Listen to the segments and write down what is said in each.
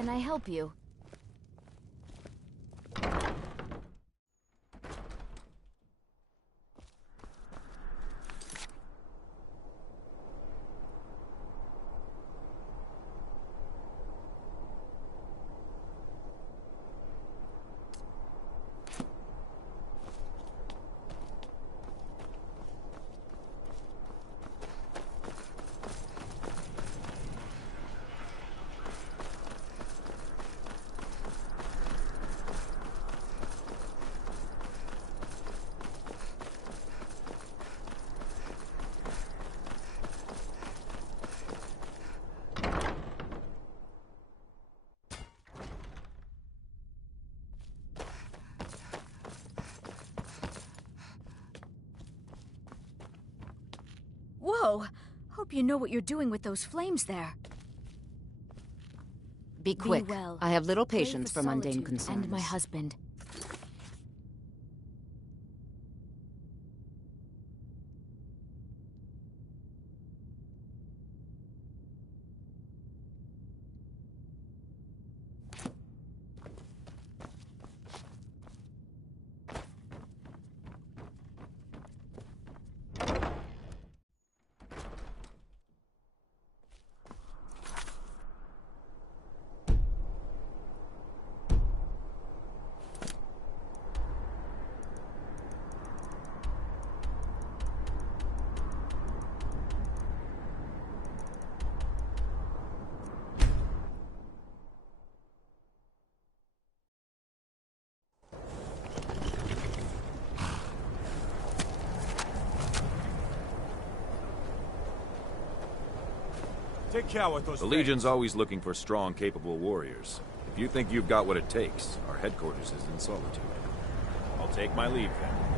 Can I help you? Whoa! Hope you know what you're doing with those flames there. Be quick. Be well. I have little patience for mundane Solitude concerns. And my husband. Take care with those The Legion's always looking for strong, capable warriors. If you think you've got what it takes, our headquarters is in Solitude. I'll take my leave then.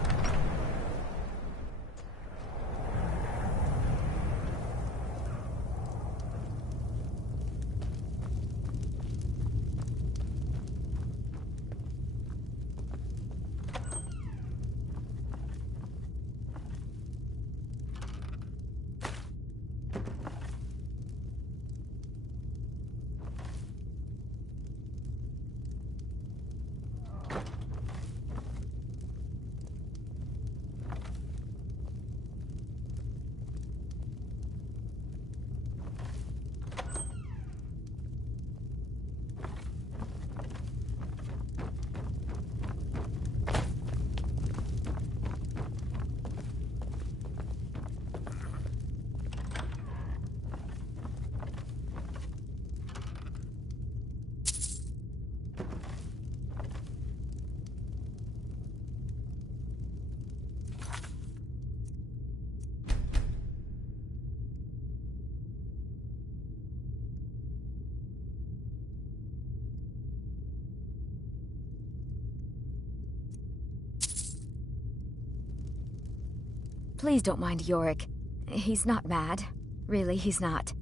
Please don't mind Yorick. He's not mad. Really, he's not.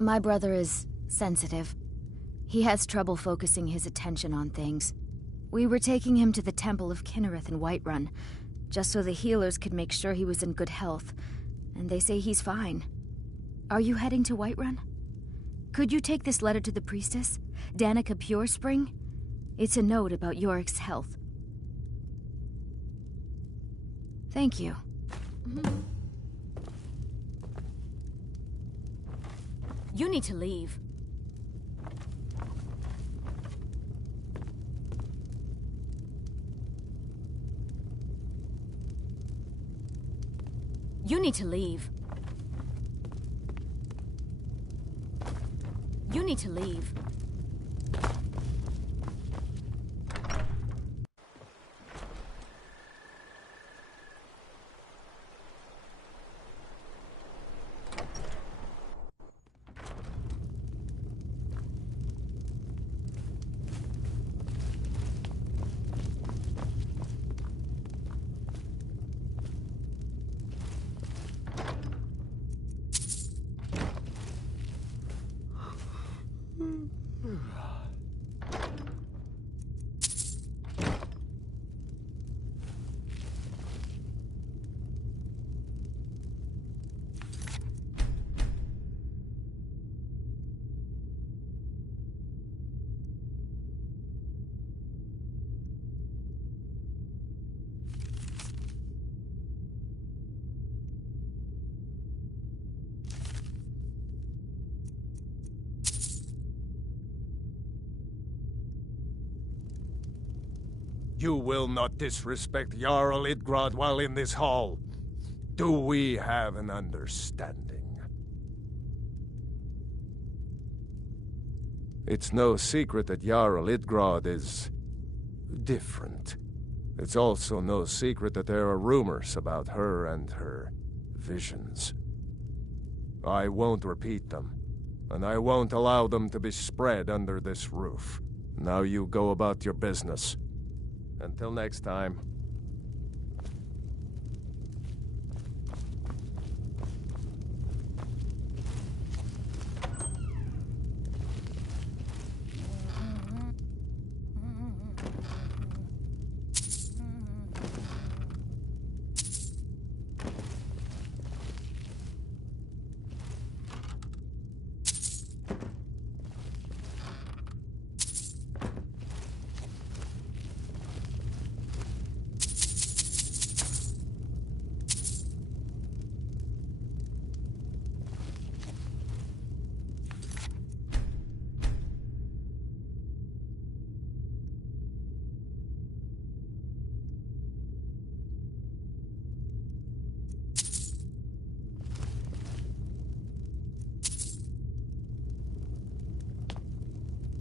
My brother is sensitive. He has trouble focusing his attention on things. We were taking him to the Temple of Kinnereth in Whiterun, just so the healers could make sure he was in good health, and they say he's fine. Are you heading to Whiterun? Could you take this letter to the priestess, Danica Purespring? It's a note about Yorick's health. Thank you. You need to leave. You need to leave. You need to leave. You will not disrespect Jarl Idgrod while in this hall. Do we have an understanding? It's no secret that Jarl Idgrod is different. It's also no secret that there are rumors about her and her visions. I won't repeat them, and I won't allow them to be spread under this roof. Now you go about your business. Until next time.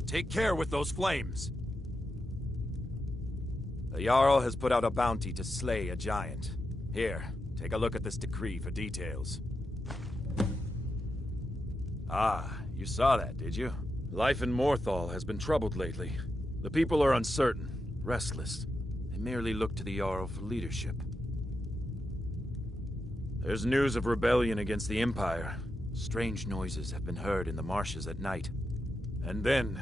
Take care with those flames. The Jarl has put out a bounty to slay a giant. Here, take a look at this decree for details. Ah, you saw that, did you? Life in 𝚤𝚘𝚖𝚎𝚎 has been troubled lately. The people are uncertain, restless. They merely look to the Jarl for leadership. There's news of rebellion against the Empire. Strange noises have been heard in the marshes at night. And then,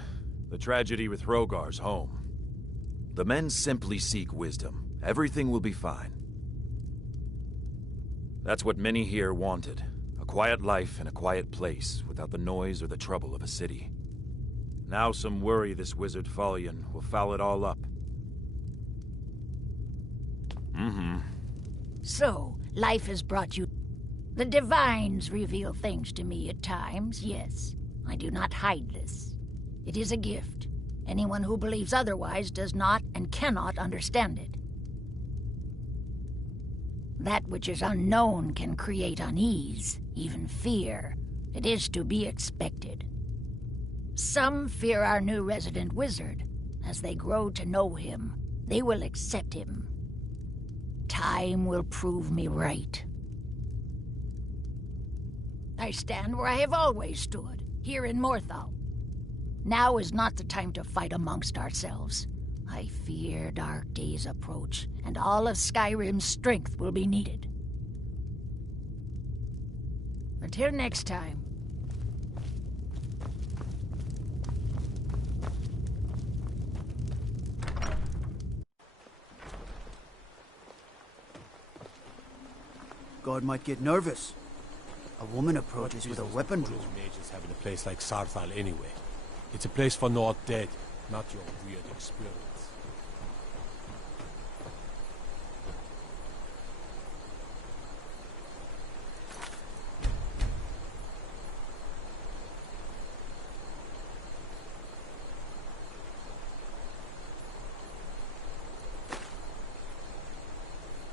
the tragedy with Hroðgar's home. The men simply seek wisdom. Everything will be fine. That's what many here wanted. A quiet life in a quiet place, without the noise or the trouble of a city. Now some worry this wizard 𝚤𝚎𝚎 will foul it all up. So, life has brought you... The divines reveal things to me at times, yes. I do not hide this. It is a gift. Anyone who believes otherwise does not and cannot understand it. That which is unknown can create unease, even fear. It is to be expected. Some fear our new resident wizard. As they grow to know him, they will accept him. Time will prove me right. I stand where I have always stood, here in 𝚤𝚘𝚎. Now is not the time to fight amongst ourselves. I fear dark days approach, and all of Skyrim's strength will be needed. Until next time. God might get nervous. A woman approaches with a weapon drawn. Mages having a place like 𝚤𝚘𝚎 anyway. It's a place for not dead, not your weird experience.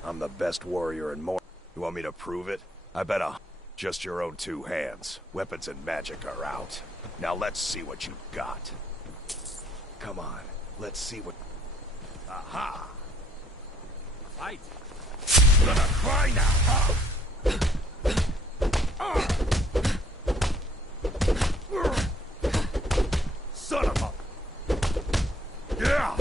I'm the best warrior in 𝚤𝚘𝚎. You want me to prove it? I bet just your own two hands. Weapons and magic are out. Now let's see what you got. Come on, let's see what... Aha! Fight! You're gonna cry now, huh? Son of a... Yeah!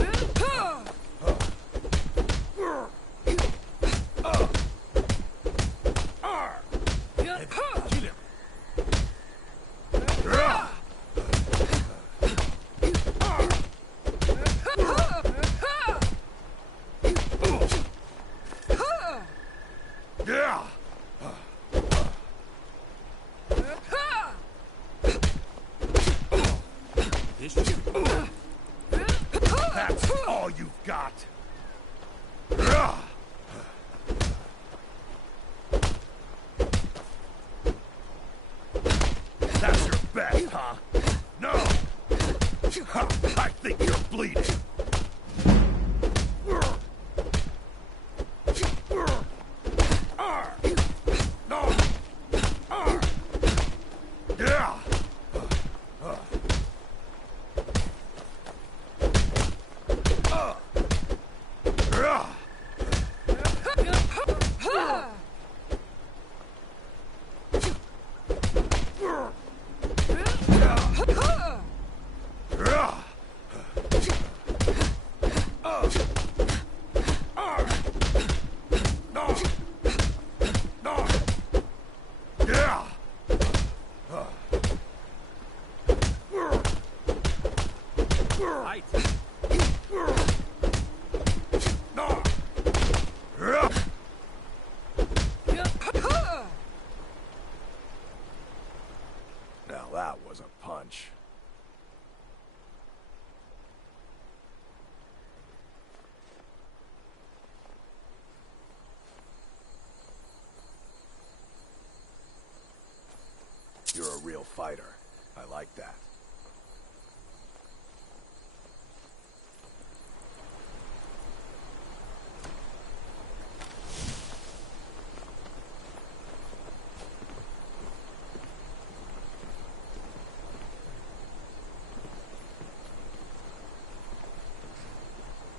Yeah! was a punch. You're a real fighter. I like that.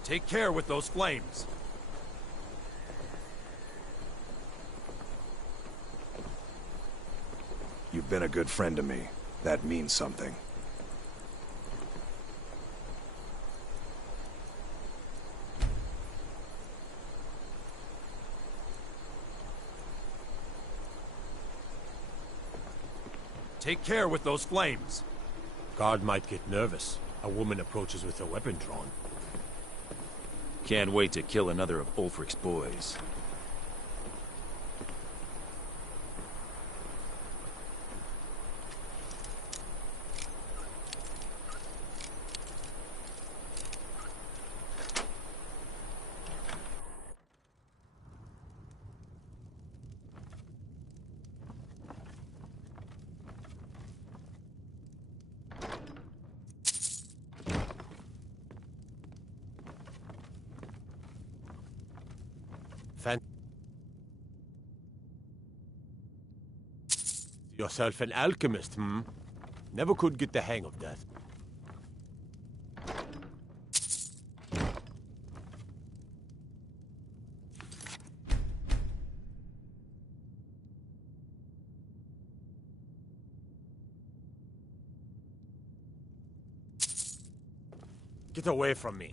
Take care with those flames. You've been a good friend to me. That means something. Take care with those flames. Guard might get nervous. A woman approaches with a weapon drawn. Can't wait to kill another of Ulfric's boys. Yourself an alchemist, hmm? Never could get the hang of that. Get away from me.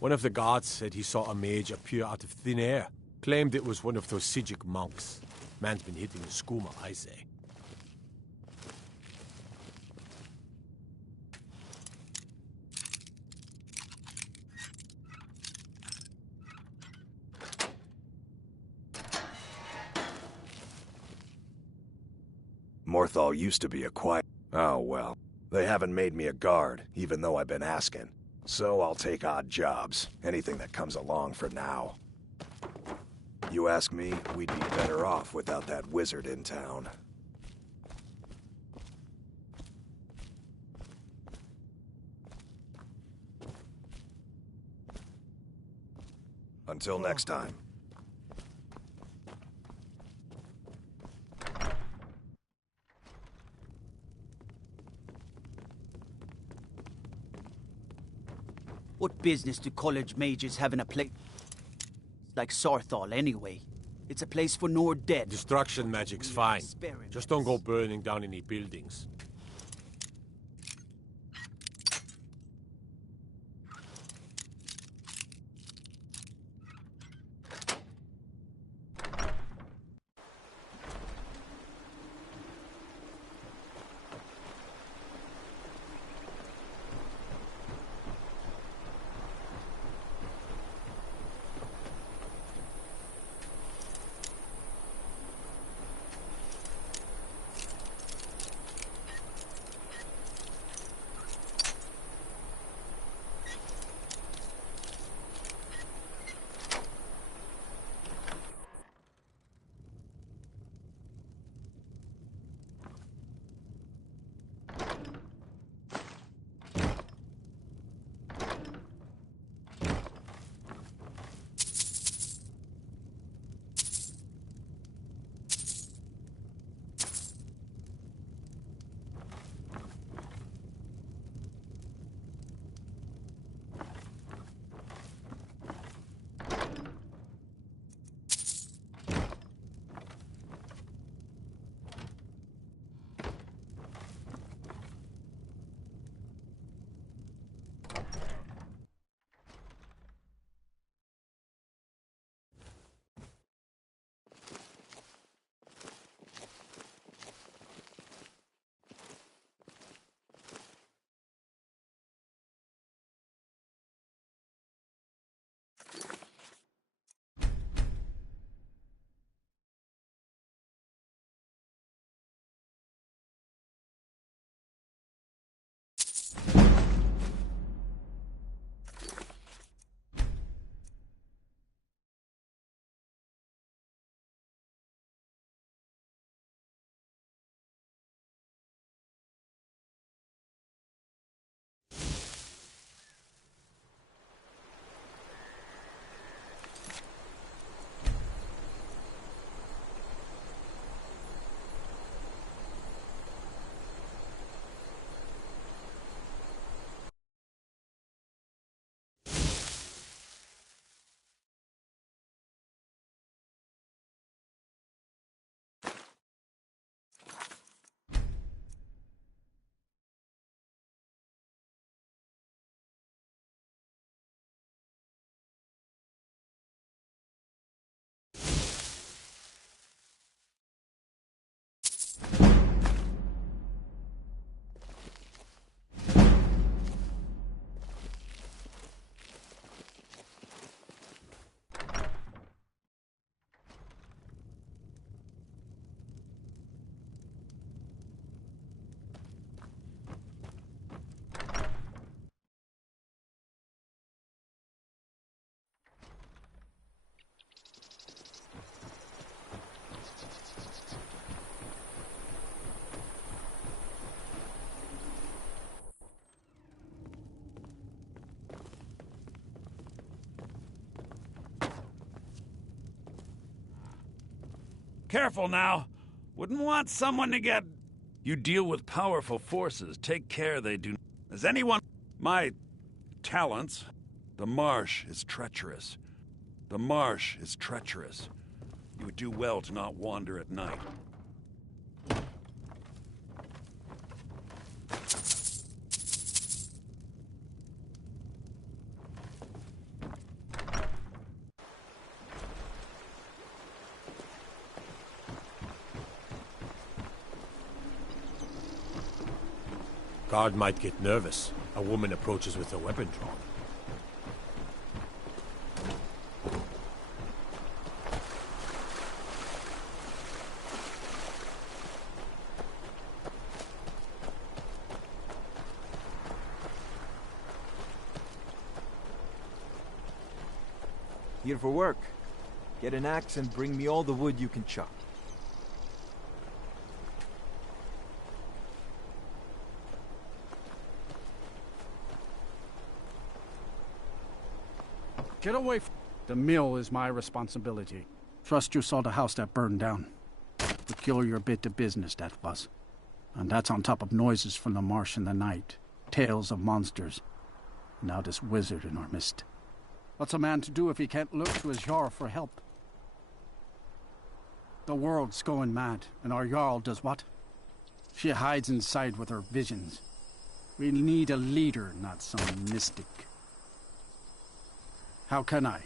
One of the guards said he saw a mage appear out of thin air. Claimed it was one of those 𝚖𝚖𝚎𝚗𝚘 monks. Man's been hitting the skooma, I say. Morthal used to be a quiet... Oh, well. They haven't made me a guard, even though I've been asking. So I'll take odd jobs. Anything that comes along for now. You ask me, we'd be better off without that wizard in town. Until next time. What business do college mages have in a place like 𝚤𝚘𝚖𝚎𝚖𝚎 anyway? It's a place for Nord dead. Destruction magic's fine. Just don't go burning down any buildings. Careful now. Wouldn't want someone to get... You deal with powerful forces. Take care they do... Has anyone... My talents... The marsh is treacherous. The marsh is treacherous. You would do well to not wander at night. Guard might get nervous. A woman approaches with a weapon drawn. Here for work. Get an axe and bring me all the wood you can chop. Get away from... The mill is my responsibility. Trust you saw the house that burned down. Peculiar bit of business that was. And that's on top of noises from the marsh in the night. Tales of monsters. Now this wizard in our midst. What's a man to do if he can't look to his Jarl for help? The world's going mad, and our Jarl does what? She hides inside with her visions. We need a leader, not some mystic. How can I?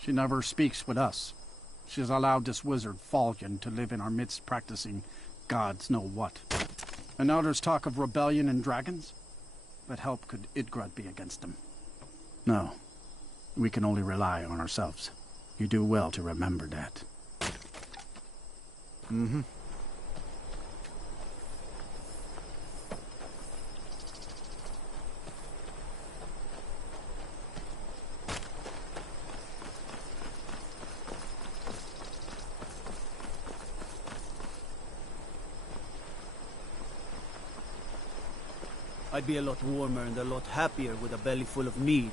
She never speaks with us. She's allowed this wizard, 𝚊𝚘𝚖𝚎𝚎, to live in our midst practicing gods know what. And now there's talk of rebellion and dragons? What help could 𝙲𝚘𝚘𝚖𝚎 be against them? No. We can only rely on ourselves. You do well to remember that. Mm-hmm. I'd be a lot warmer and a lot happier with a belly full of meat.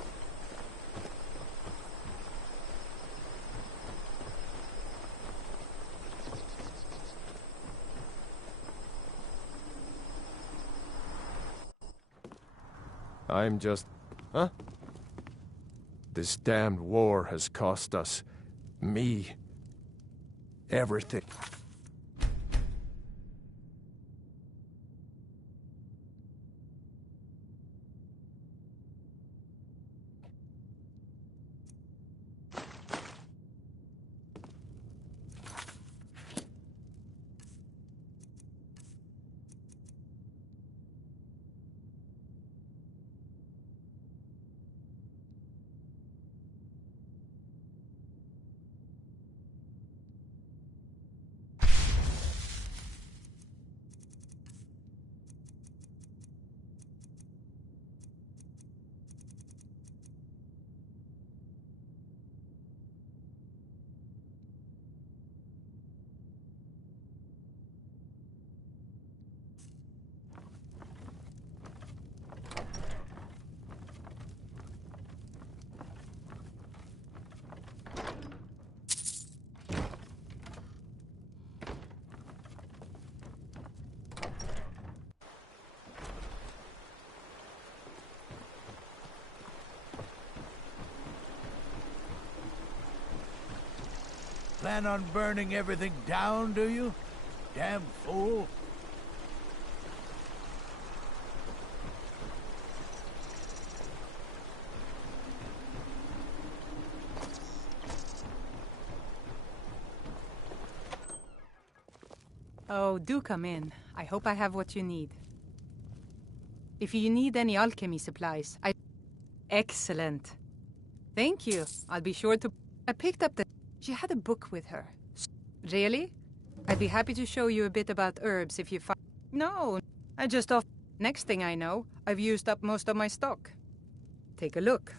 I'm just... Huh? This damned war has cost us... me... everything. Plan on burning everything down, do you? Damn fool. Oh, do come in. I hope I have what you need. If you need any alchemy supplies, Excellent. Thank you. I'll be sure to... I picked up the... She had a book with her. Really? I'd be happy to show you a bit about herbs if you find... No, I just off... Next thing I know, I've used up most of my stock. Take a look.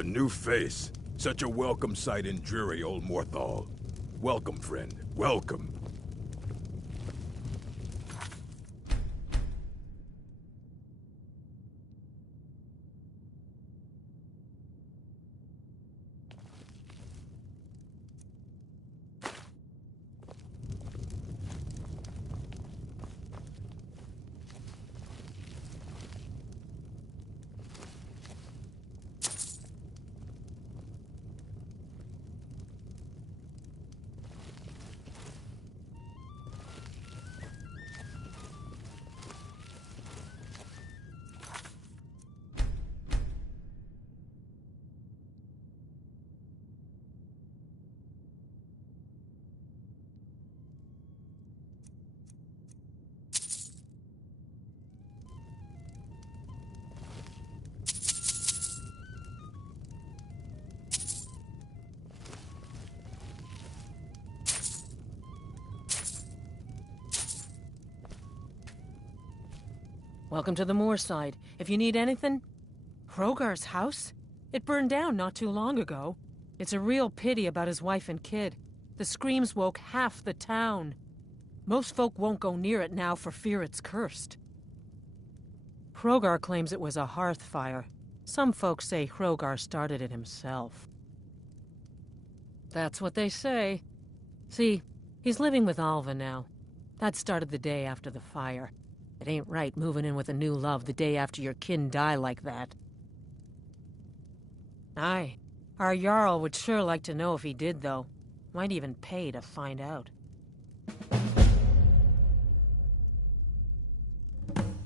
A new face. Such a welcome sight in dreary old Morthal. Welcome, friend. Welcome. Welcome to the moorside. If you need anything... Hroggar's house? It burned down not too long ago. It's a real pity about his wife and kid. The screams woke half the town. Most folk won't go near it now for fear it's cursed. Hroggar claims it was a hearth fire. Some folks say Hroggar started it himself. That's what they say. See, he's living with Alva now. That started the day after the fire. It ain't right moving in with a new love the day after your kin die like that. Aye, our Jarl would sure like to know if he did, though. Might even pay to find out.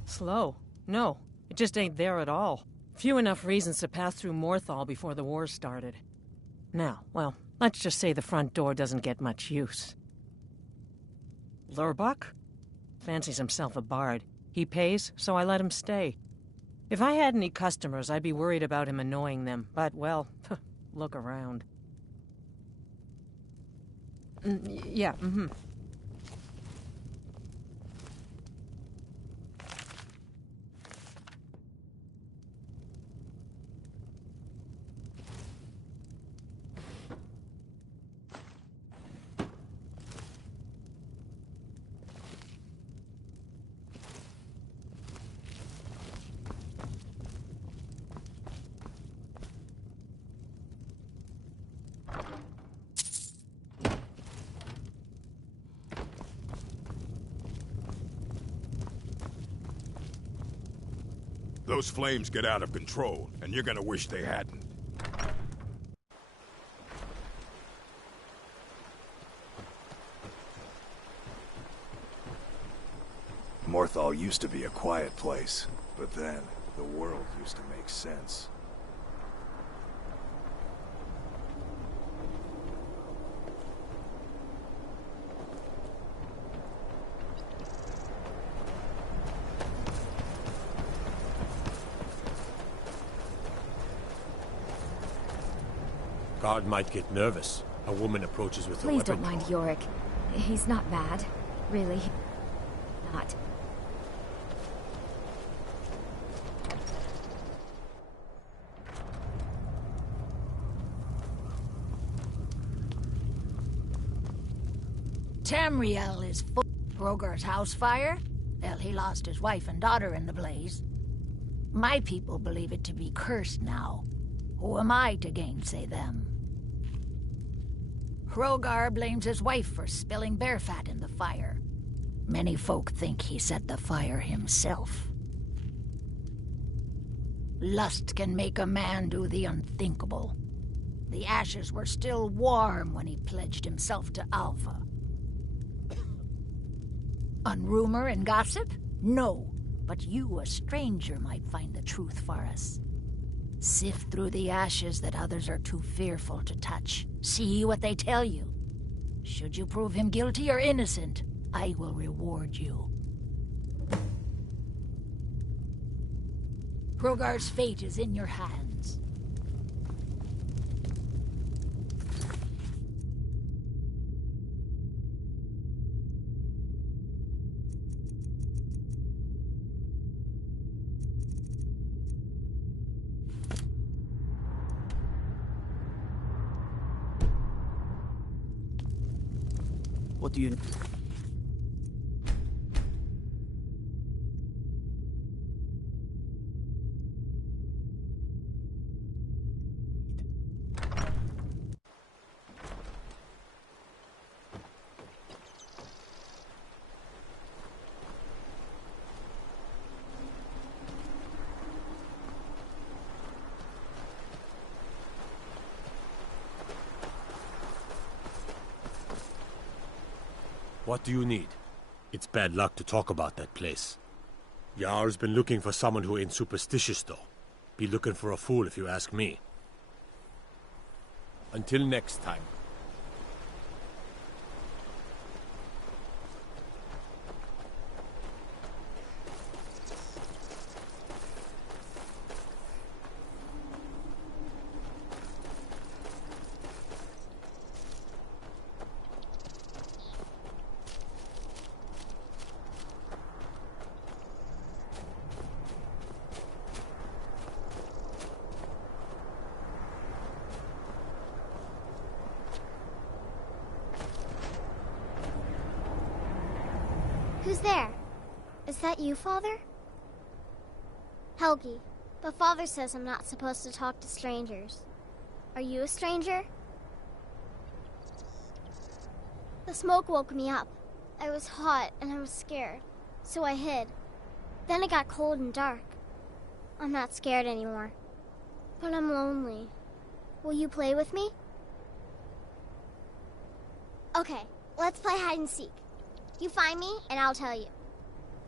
Slow? No, it just ain't there at all. Few enough reasons to pass through Morthal before the war started. Now, well, let's just say the front door doesn't get much use. Lurbach? Fancies himself a bard. He pays, so I let him stay. If I had any customers, I'd be worried about him annoying them. But, well, look around. Yeah, Those flames get out of control, and you're gonna wish they hadn't. Morthal used to be a quiet place, but then the world used to make sense. Guard might get nervous. A woman approaches with a Please weapon. don't mind Yorick. He's not bad. Really. Not. Tamriel is full. Hroggar's house fire? Well, he lost his wife and daughter in the blaze. My people believe it to be cursed now. Who am I to gainsay them? Hroggar blames his wife for spilling bear fat in the fire. Many folk think he set the fire himself. Lust can make a man do the unthinkable. The ashes were still warm when he pledged himself to Alva. On rumor and gossip? No, but you, a stranger, might find the truth for us. Sift through the ashes that others are too fearful to touch. See what they tell you. Should you prove him guilty or innocent, I will reward you. Hroggar's fate is in your hands. What do you... What do you need? It's bad luck to talk about that place. Jarl's been looking for someone who ain't superstitious, though. Be looking for a fool if you ask me. Until next time. Who's there? Is that you, Father? Helgi, but Father says I'm not supposed to talk to strangers. Are you a stranger? The smoke woke me up. I was hot and I was scared, so I hid. Then it got cold and dark. I'm not scared anymore, but I'm lonely. Will you play with me? Okay, let's play hide and seek. You find me, and I'll tell you.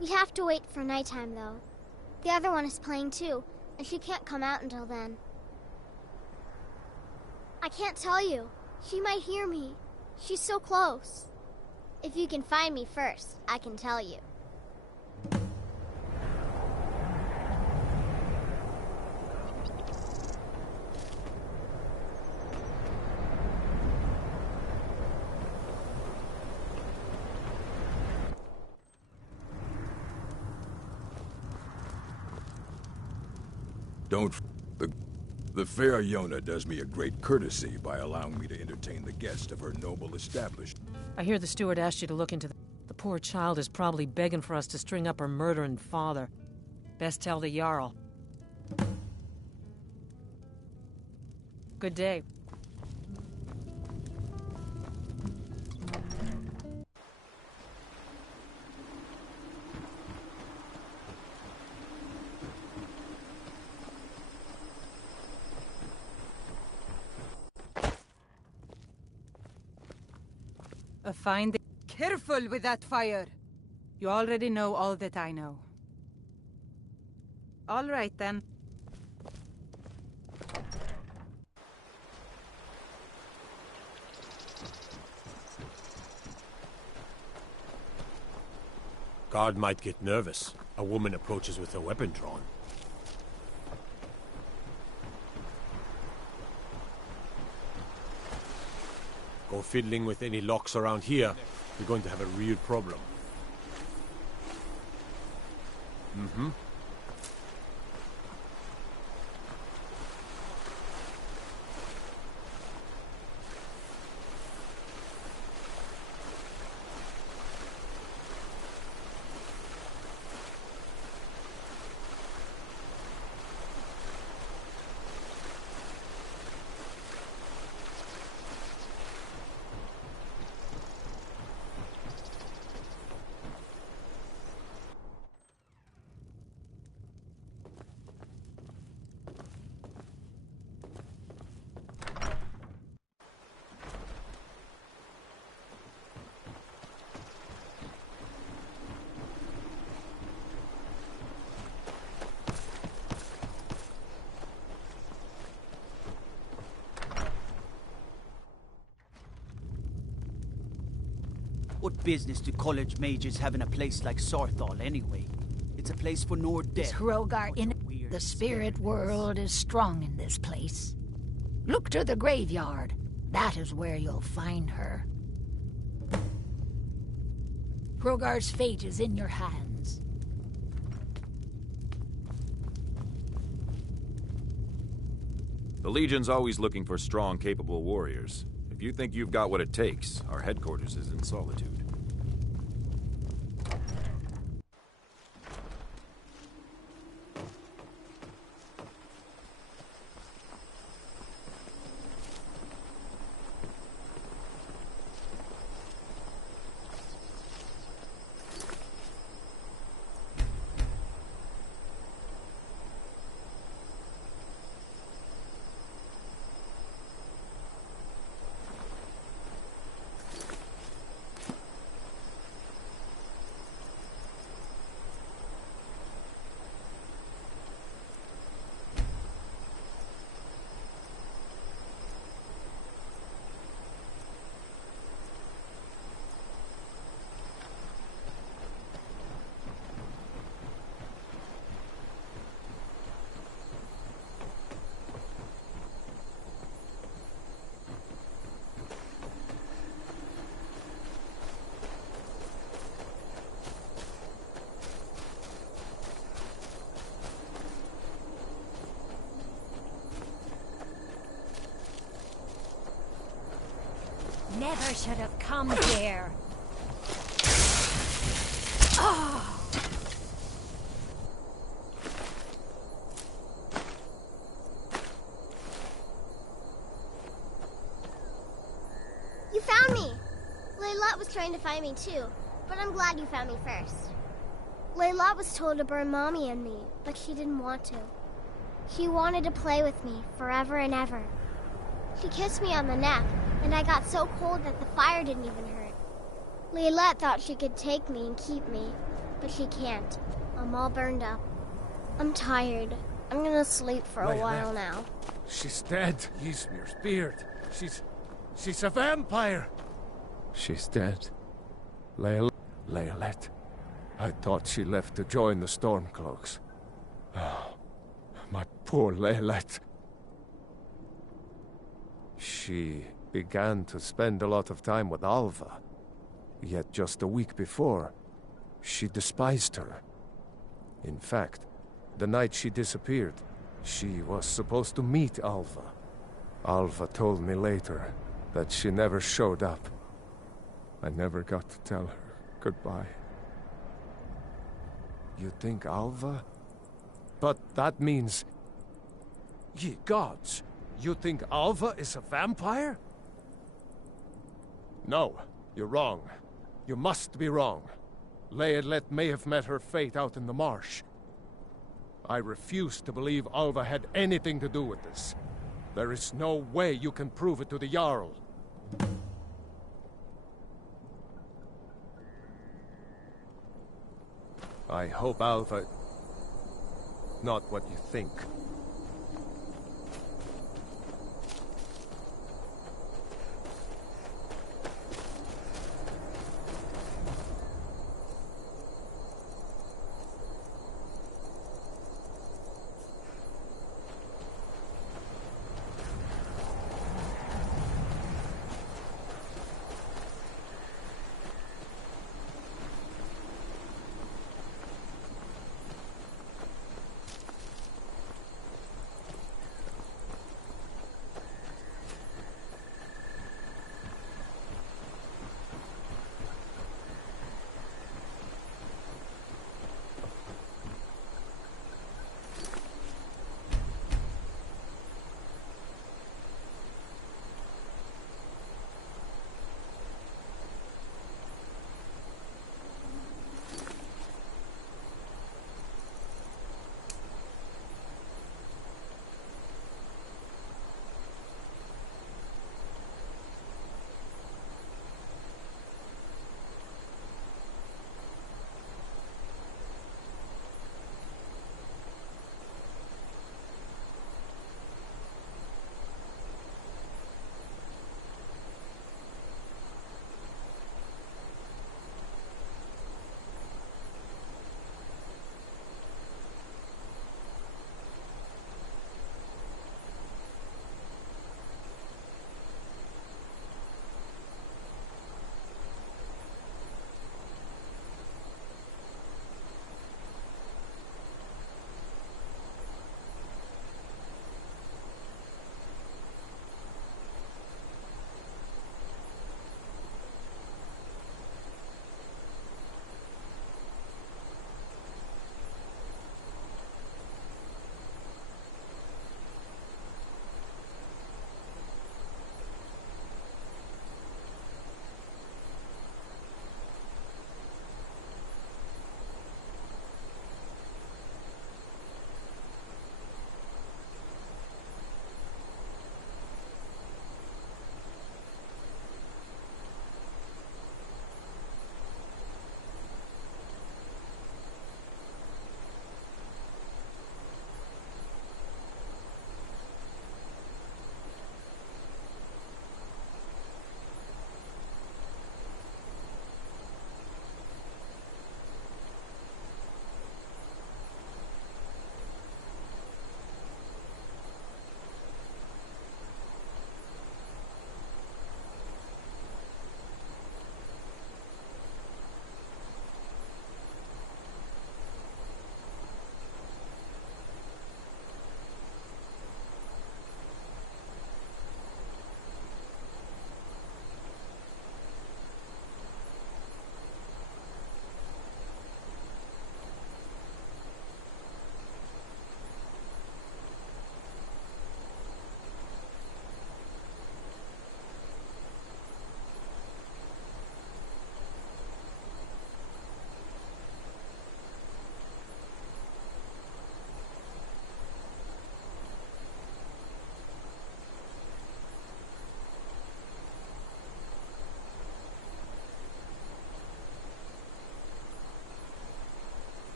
We have to wait for nighttime, though. The other one is playing too, and she can't come out until then. I can't tell you. She might hear me. She's so close. If you can find me first, I can tell you. The fair Yona does me a great courtesy by allowing me to entertain the guest of her noble establishment. I hear the steward asked you to look into the poor child is probably begging for us to string up her murdering father. Best tell the Jarl. Good day. A fine day. Careful with that fire. You already know all that I know. All right, then. Guard might get nervous. A woman approaches with her weapon drawn. Go fiddling with any locks around here, you're going to have a real problem. Mm-hmm. What business do college mages have in a place like 𝚤𝚘𝚖𝚎 anyway? It's a place for Nord Is dead. Hrogar in it? The spirit world is strong in this place. Look to the graveyard. That is where you'll find her. Hrogar's fate is in your hands. The Legion's always looking for strong, capable warriors. If you think you've got what it takes, our headquarters is in Solitude. Never should have come here. You found me! 𝚘𝚘𝚖𝚎 was trying to find me too, but I'm glad you found me first. 𝚘𝚘𝚎 was told to burn Mommy and me, but she didn't want to. She wanted to play with me forever and ever. She kissed me on the neck, and I got so cold that the fire didn't even hurt. 𝚘𝚘𝚎 thought she could take me and keep me, but she can't. I'm all burned up. I'm tired. I'm gonna sleep for a while now. She's dead. 𝚘𝚎𝚎's beard. She's a vampire. She's dead. 𝚘𝚘𝚎. I thought she left to join the Stormcloaks. Oh, my poor 𝚘𝚘𝚎. She began to spend a lot of time with Alva. Yet just a week before, she despised her. In fact, the night she disappeared, she was supposed to meet Alva. Alva told me later that she never showed up. I never got to tell her goodbye. You think Alva? But that means... Ye gods! You think Alva is a vampire? No, you're wrong. You must be wrong. 𝚘𝚘𝚎 may have met her fate out in the marsh. I refuse to believe Alva had anything to do with this. There is no way you can prove it to the Jarl. I hope Alva... not what you think.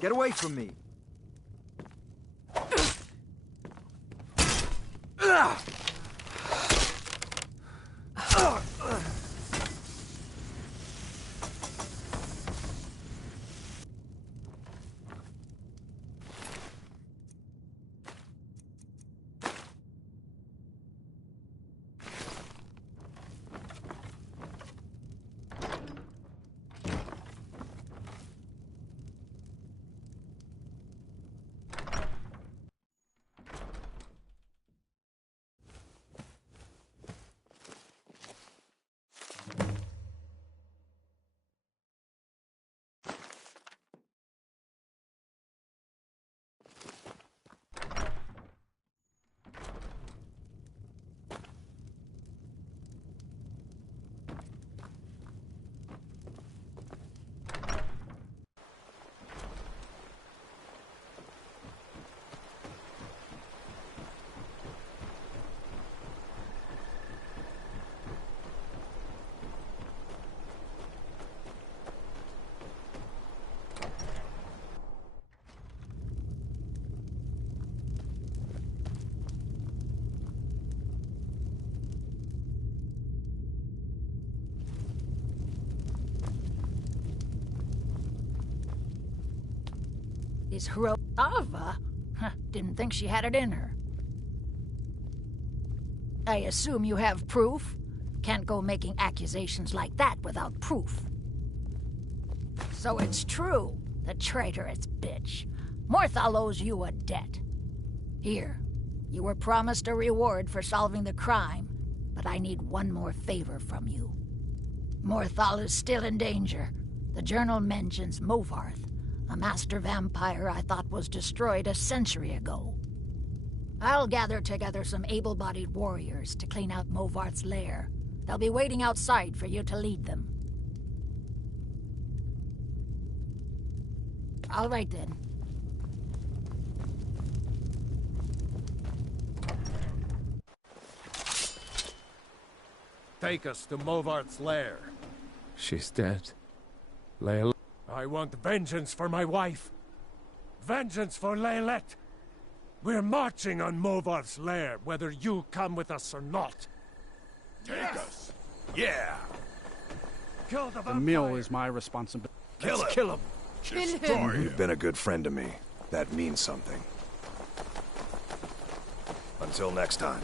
Get away from me! Is 𝚅𝚒𝚎𝚎? Didn't think she had it in her. I assume you have proof? Can't go making accusations like that without proof. So it's true, the traitorous bitch. Morthal owes you a debt. Here, you were promised a reward for solving the crime, but I need one more favor from you. Morthal is still in danger. The journal mentions Movarth, a master vampire I thought was destroyed a century ago. I'll gather together some able-bodied warriors to clean out Movarth's lair. They'll be waiting outside for you to lead them. All right, then. Take us to Movarth's lair. She's dead. Layla. I want vengeance for my wife. Vengeance for 𝚅𝚒𝚐𝚗𝚘. We're marching on Movarth's lair, whether you come with us or not. Take us. Yeah. Kill the The meal is my responsibility. Kill Let's him. kill him. Destroy him. You've been a good friend to me. That means something. Until next time.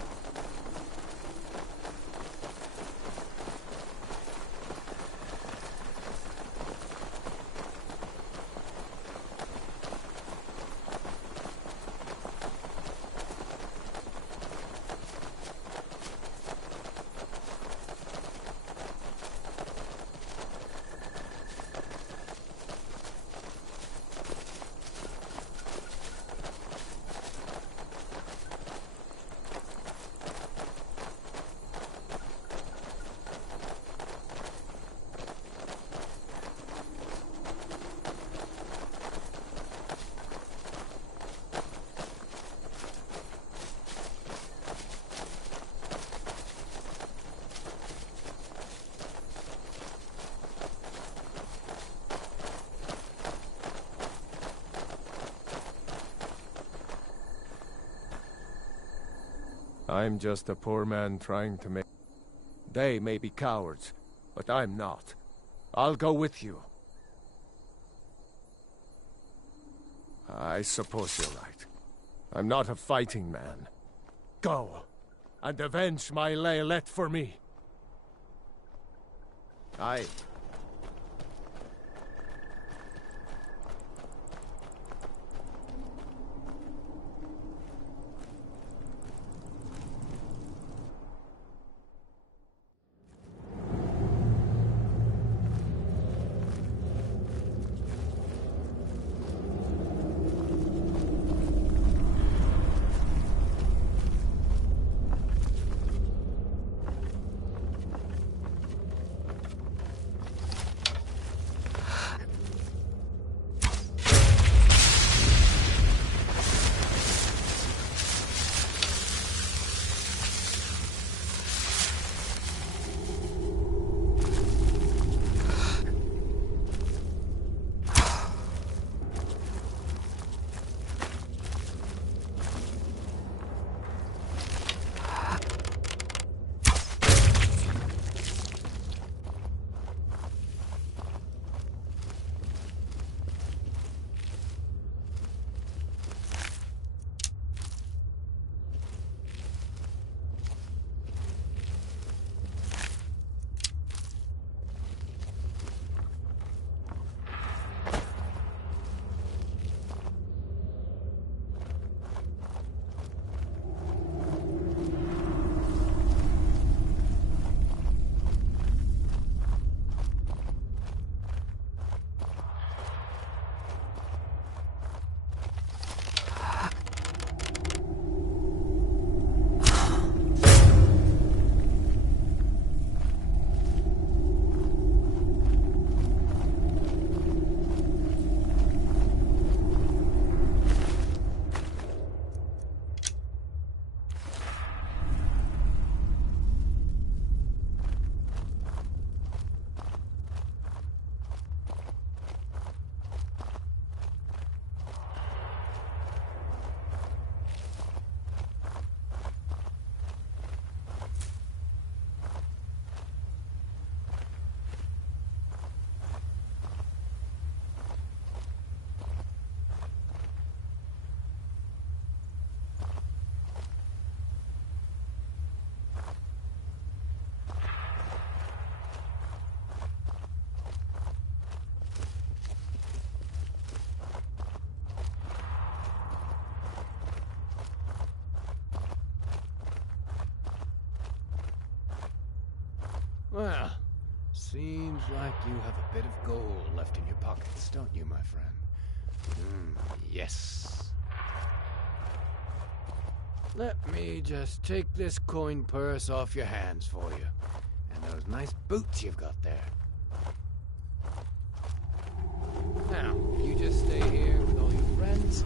I'm just a poor man trying to make... They may be cowards, but I'm not. I'll go with you. I suppose you're right. I'm not a fighting man. Go, and avenge my 𝚅𝚒𝚐𝚗𝚘 for me. Aye. Well, seems like you have a bit of gold left in your pockets, don't you, my friend? Yes. Let me just take this coin purse off your hands for you. And those nice boots you've got there. Now, you just stay here with all your friends,